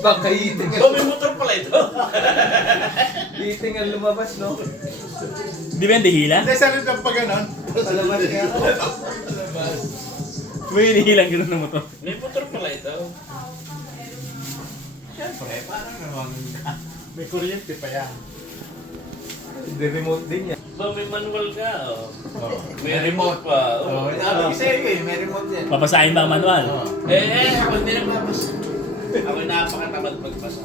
Baka iting Oh, may motor pala ito. iting ang lumabas, no? Di ba yung dihila? Hindi, sarili ng pag ganon. Sa labas nga. May hinihilang gano'n ng motor. May motor pala ito. Siyempre, paano naman? May kuryente pa yan. Hindi remote din yan. Ba, may manual ka. Oh. Oh. May remote pa. Oh, sabi ko sa'yo eh, may remote yan. Papasahin ba ang manual? Ako hindi nagpapasa. Ako napakatamad magpasa.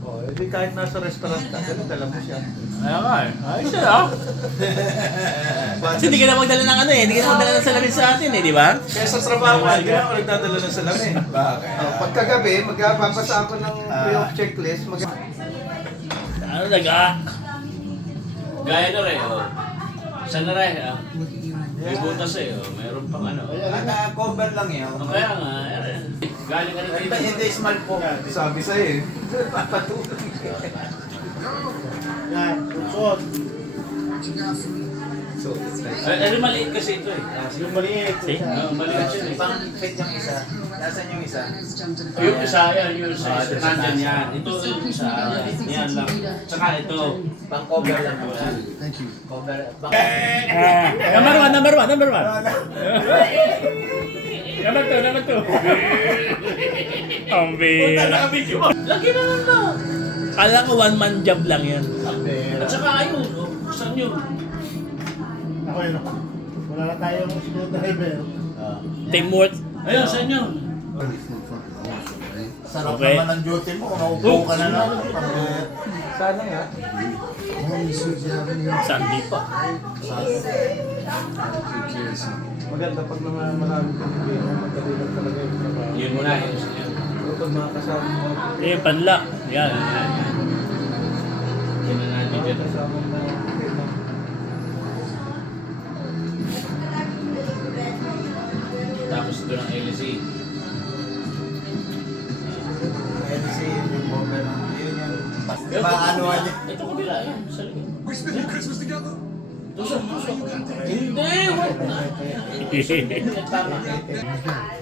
Oh, hindi kahit nasa restaurant ka, dala mo siya. Ayaw ka eh. Ayos siya ah. Kasi hindi ka na magdala ng ano eh. Hindi ka na magdala ng salamin sa atin eh, di ba? Kaya sa trabaho, hindi na ako nagdadala ng salamin. Bakit? Pagkagabi, magpapasa ako ng pre-op checklist. Ano naga? Gaya na rin, oh. Saan na rin, ah? May butas eh, oh. Mayroon pang ano. Cover lang yan. Oh, kaya nga, galing ka na dito. Hindi, small po. Sabi sa'yo eh. Papatulog. Yan, suot. So, Ay, maliit kasi ito eh. Yung maliit. See? Maliit siya eh. Pang-fit yung isa. Nasaan yung isa? Yung isa, yan, yung isa. Nandyan yan. Ito, yung isa. Yan lang. Tsaka ito. Pang-cover lang po. Cover. Number one. Number two. Ang bira. Nakabidyo mo. Lagi na lang na. Kala ko one man job lang yan. At saka ayun, oh. Saan yun? Ako yun. Wala na tayong screwdriver. Teamwork. Ayun, saan yun? Sarap Okay. naman ang duty mo. Naupo ka na lang. sana nga. Sunday pa. Maganda pag naman marami kang hindi, madali lang talaga yung trabaho. Yun muna, yun. Yun. Pero pag mga kasama mo, Eh, panla. Yan. Yun na natin dyan. kasama mo, okay lang. Tapos ito ng LC. LC, yung cover ng yun yung maanuan niya. Ito kabila, yan. Sa likod. We spending Christmas together? Tusok. Hindi, wag na. Tama.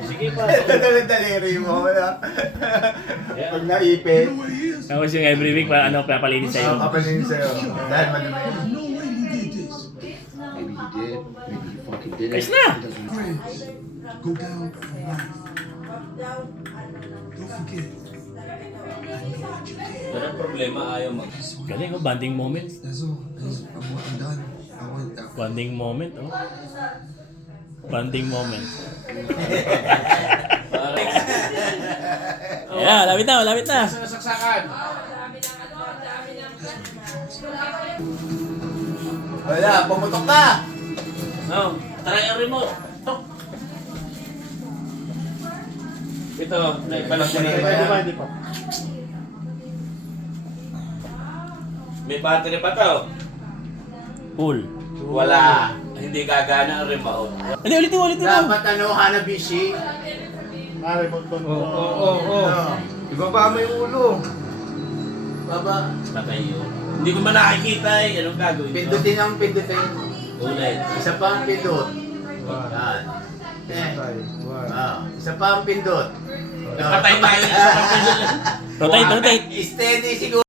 Sige pa. Ito yung daliri mo. Pag naipit, Tapos yung every week, papalinis sa'yo. kapalin sa'yo. Dahil madumi. Maybe he did. Maybe he fucking did Ayos it. na. It doesn't matter. Go down for life. Don't forget. Pero ang problema, ayaw mag... Galing oh, bonding moment. That's all. I'm done. I want that. Bonding moment, oh. Bonding moment. Yeah, lapit na. Sa saksakan. Wala, pumutok na! No, try ang remote. Tok. Ito, naipalas ko na rin. Hindi pa. May battery pa to. Full. Wala. Hindi gagana ang remote. Hindi, ulitin mo. Dapat ano, Hanabishi. Remote control. Oo. Ibaba mo yung ulo. Baba, Patay yun. Hindi ko man nakikita eh. Anong gagawin ko? pindutin ang pindutin. Ulit. Isa pa ang pindot. Yan. Isa pa ang pindot. Patay tayo sa kapatid. Rotate. Steady siguro.